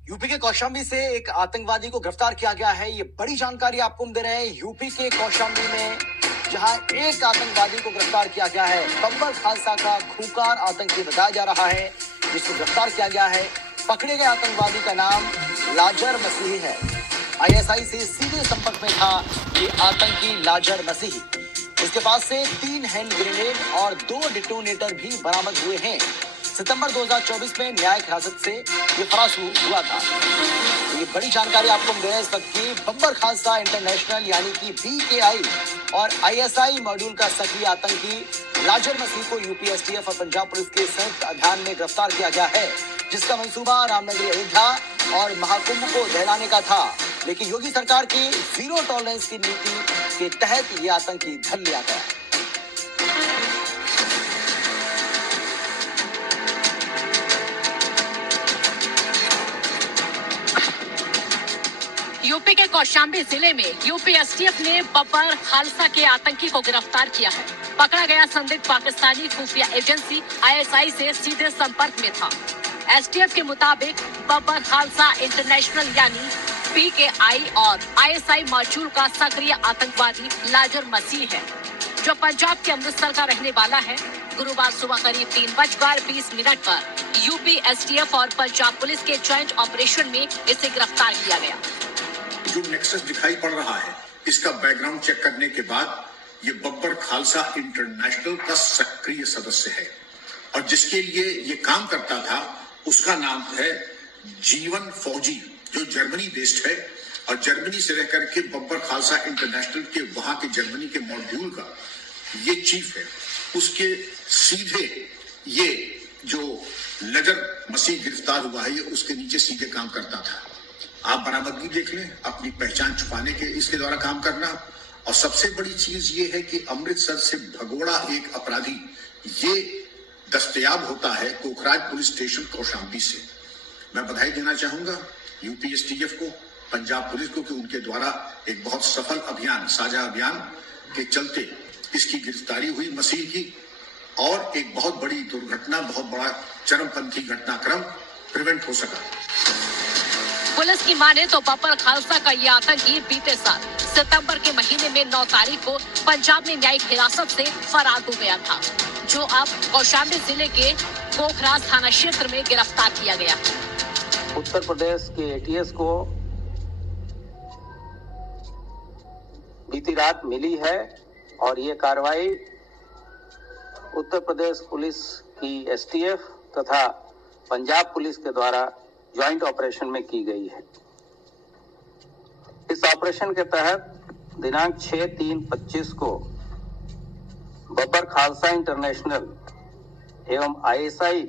UP के कौशाम्बी से एक आतंकवादी को गिरफ्तार किया गया है। ये बड़ी जानकारी आपको हम दे रहे हैं। यूपी के कौशाम्बी में जहां एक आतंकवादी को गिरफ्तार किया गया है, बब्बर खालसा का खूंखार आतंकी बताया जा रहा है, जिसको गिरफ्तार किया गया है। पकड़े गए आतंकवादी का नाम लाजर मसीही है। आईएसआई से सीधे संपर्क में था ये आतंकी लाजर मसीही। इसके पास से 3 हैंड ग्रेनेड और 2 डिटोनेटर भी बरामद हुए हैं। सितंबर 2024 में न्यायिक हिरासत से ये फरार हुआ था। ये बड़ी जानकारी आपको हम दे रहे हैं इस वक्त की। बब्बर खालसा इंटरनेशनल यानी कि BKI और ISI मॉड्यूल का सक्रिय आतंकी लाजर मसीह को यूपी STF और पंजाब पुलिस के संयुक्त अभियान में गिरफ्तार किया गया है, जिसका मंसूबा रामनगरी अयोध्या और महाकुंभ को दहलाने का था। लेकिन योगी सरकार की जीरो टॉलरेंस की नीति के तहत ये आतंकी धर लिया गया। यूपी के कौशाम्बी जिले में यूपी STF ने बब्बर खालसा के आतंकी को गिरफ्तार किया है। पकड़ा गया संदिग्ध पाकिस्तानी खुफिया एजेंसी ISI से सीधे संपर्क में था। STF के मुताबिक बब्बर खालसा इंटरनेशनल यानी BKI और ISI मॉड्यूल का सक्रिय आतंकवादी लाजर मसीह है, जो पंजाब के अमृतसर का रहने वाला है। गुरुवार सुबह करीब 3:20 पर यूपी STF और पंजाब पुलिस के ज्वाइंट ऑपरेशन में इसे गिरफ्तार किया गया। जो नेक्सस दिखाई पड़ रहा है, इसका बैकग्राउंड चेक करने के बाद ये बब्बर खालसा इंटरनेशनल का सक्रिय सदस्य है और जिसके लिए ये काम करता था उसका नाम है जीवन फौजी, जो जर्मनी बेस्ड है और जर्मनी से रह करके बब्बर खालसा इंटरनेशनल के वहां के जर्मनी के मॉड्यूल का ये चीफ है। उसके सीधे ये जो लजर मसीह गिरफ्तार हुआ है, ये उसके नीचे सीधे काम करता था। आप बरामदगी देख लें, अपनी पहचान छुपाने के इसके द्वारा काम करना। और सबसे बड़ी चीज ये है कि अमृतसर से भगोड़ा एक अपराधी ये दस्तयाब होता है कोखराज पुलिस स्टेशन कौशाम्बी से। मैं बधाई देना चाहूंगा यूपी STF को, पंजाब पुलिस को कि उनके द्वारा एक बहुत सफल अभियान, साझा अभियान के चलते इसकी गिरफ्तारी हुई मसीह की और एक बहुत बड़ी दुर्घटना, बहुत बड़ा चरमपंथी घटनाक्रम प्रिवेंट हो सका। पुलिस की माने तो बब्बर खालसा का ये आतंकी बीते साल सितंबर के महीने में 9 तारीख को पंजाब में न्यायिक हिरासत से फरार हो गया था, जो अब कौशाम्बी जिले के कोखराज थाना क्षेत्र में गिरफ्तार किया गया। उत्तर प्रदेश के ATS को बीती रात मिली है और ये कार्रवाई उत्तर प्रदेश पुलिस की STF तथा पंजाब पुलिस के द्वारा ज्वाइंट ऑपरेशन में की गई है। इस ऑपरेशन के तहत दिनांक 6/3/25 को बब्बर खालसा इंटरनेशनल एवं ISI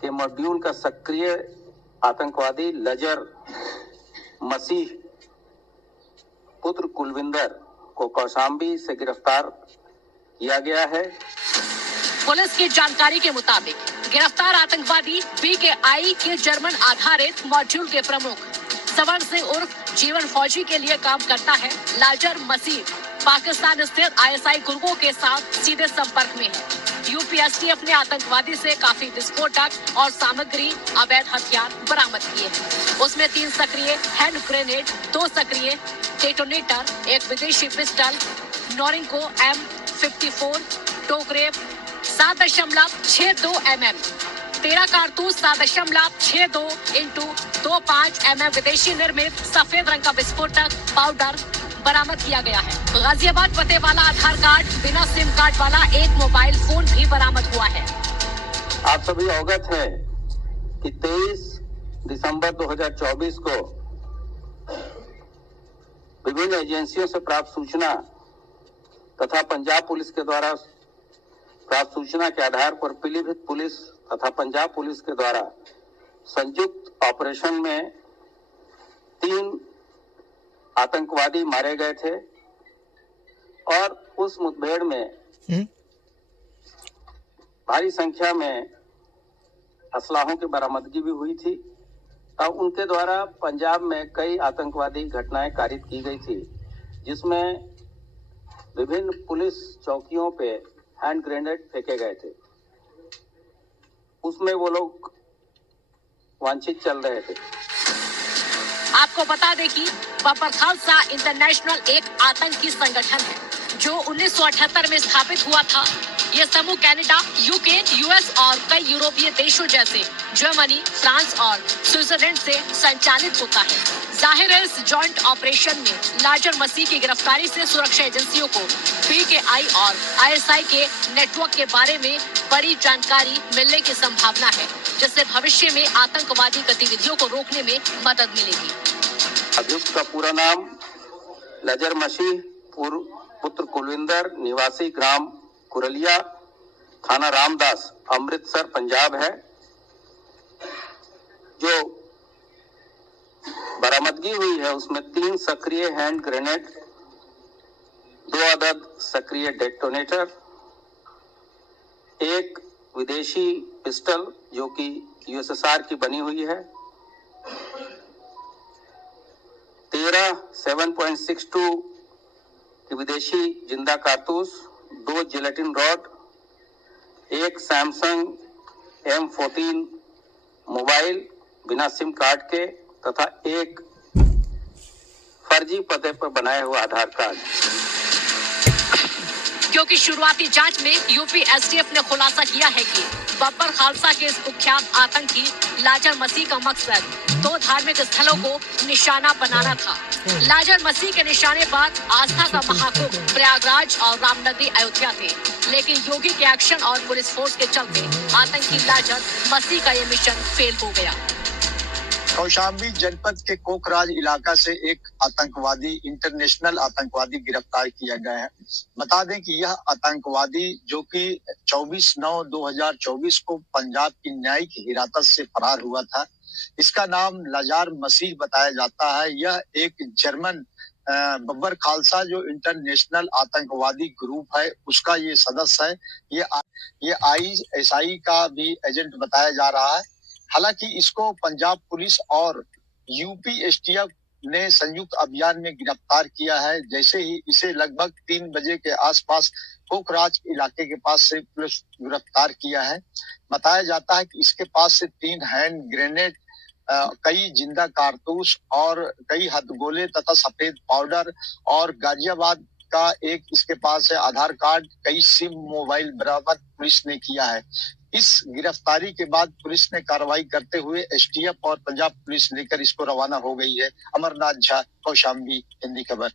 के मॉड्यूल का सक्रिय आतंकवादी लजर मसीह पुत्र कुलविंदर को कौशाम्बी से गिरफ्तार किया गया है। पुलिस की जानकारी के मुताबिक गिरफ्तार आतंकवादी BKI के जर्मन आधारित मॉड्यूल के प्रमुख सवर्ण सिंह उर्फ जीवन फौजी के लिए काम करता है। लाजर मसीह पाकिस्तान स्थित ISI गुर्गों के साथ सीधे संपर्क में है। यूपी STF ने आतंकवादी से काफी विस्फोटक और सामग्री, अवैध हथियार बरामद किए हैं। उसमें 3 सक्रिय हैंड ग्रेनेड, 2 सक्रिय डेटोनेटर, 1 विदेशी पिस्टल, नोरिंको M54, टोकरेब 7.62 mm, 13 कारतूस 7.62 × 25 mm विदेशी निर्मित सफेद रंग का विस्फोटक पाउडर बरामद किया गया है। गाजियाबाद पते वाला आधार कार्ड, बिना सिम कार्ड वाला एक मोबाइल फोन भी बरामद हुआ है। आप सभी अवगत हैं कि 23 दिसंबर 2024 को विभिन्न एजेंसियों से प्राप्त सूचना तथा पंजाब पुलिस के द्वारा प्राप्त सूचना के आधार पर पीलीभीत पुलिस तथा पंजाब पुलिस के द्वारा संयुक्त ऑपरेशन में 3 आतंकवादी मारे गए थे और उस मुठभेड़ में भारी संख्या में असलाहों की बरामदगी भी हुई थी और उनके द्वारा पंजाब में कई आतंकवादी घटनाएं कारित की गई थी, जिसमें विभिन्न पुलिस चौकियों पे हैंड ग्रेनेड फेंके गए थे। उसमें वो लोग वांछित चल रहे थे। आपको बता दें कि बब्बर खालसा इंटरनेशनल एक आतंकी संगठन है जो 1978 में स्थापित हुआ था। ये समूह कनाडा, यूके, यूएस और कई यूरोपीय देशों जैसे जर्मनी, फ्रांस और स्विट्जरलैंड से संचालित होता है। जाहिर है इस जॉइंट ऑपरेशन में लाजर मसीह की गिरफ्तारी से सुरक्षा एजेंसियों को पीकेआई और आईएसआई के नेटवर्क के बारे में बड़ी जानकारी मिलने की संभावना है, जिससे भविष्य में आतंकवादी गतिविधियों को रोकने में मदद मिलेगी। अभियुक्त का पूरा नाम लाजर मसीह पुत्र कुलविंदर, निवासी ग्राम कुरलिया, थाना रामदास, अमृतसर, पंजाब है। जो बरामदगी हुई है उसमें 3 सक्रिय हैंड ग्रेनेड, 2 अदद सक्रिय डेटोनेटर, 1 विदेशी पिस्टल जो कि यूएसएसआर की बनी हुई है, 13 7.62 की विदेशी जिंदा कारतूस, 2 gelatin rod, 1 Samsung M14 mobile बिना सिम कार्ड के तथा 1 फर्जी पते पर बनाया हुआ आधार कार्ड। क्योंकि शुरुआती जांच में यूपी एसटीएफ ने खुलासा किया है कि बब्बर खालसा के इस कुख्यात आतंकी लाजर मसीह का मकसद 2 धार्मिक स्थलों को निशाना बनाना था। लाजर मसीह के निशाने पर आस्था का महाकुंभ प्रयागराज और रामनगरी अयोध्या थे, लेकिन योगी के एक्शन और पुलिस फोर्स के चलते आतंकी लाजर मसीह का ये मिशन फेल हो गया। कौशाम्बी जनपद के कोकराज इलाका से एक आतंकवादी, इंटरनेशनल आतंकवादी गिरफ्तार किया गया है। बता दें कि यह आतंकवादी जो कि 24/9/2024 को पंजाब की न्यायिक हिरासत से फरार हुआ था, इसका नाम लाजर मसीह बताया जाता है। यह एक जर्मन बब्बर खालसा जो इंटरनेशनल आतंकवादी ग्रुप है उसका ये सदस्य है। ये आईएसआई का भी एजेंट बताया जा रहा है। हालांकि इसको पंजाब पुलिस और यूपी एसटीएफ ने संयुक्त अभियान में गिरफ्तार किया है। जैसे ही इसे लगभग 3 बजे के आसपास कोकराज इलाके के पास से पुलिस गिरफ्तार किया है। बताया जाता है कि इसके पास से 3 हैंड ग्रेनेड, कई जिंदा कारतूस और कई हथगोले तथा सफेद पाउडर और गाजियाबाद का एक इसके पास है आधार कार्ड, कई सिम मोबाइल बरामद पुलिस ने किया है। इस गिरफ्तारी के बाद पुलिस ने कार्रवाई करते हुए एसटीएफ और पंजाब पुलिस लेकर इसको रवाना हो गई है। अमरनाथ झा, कौशाम्बी, हिंदी खबर।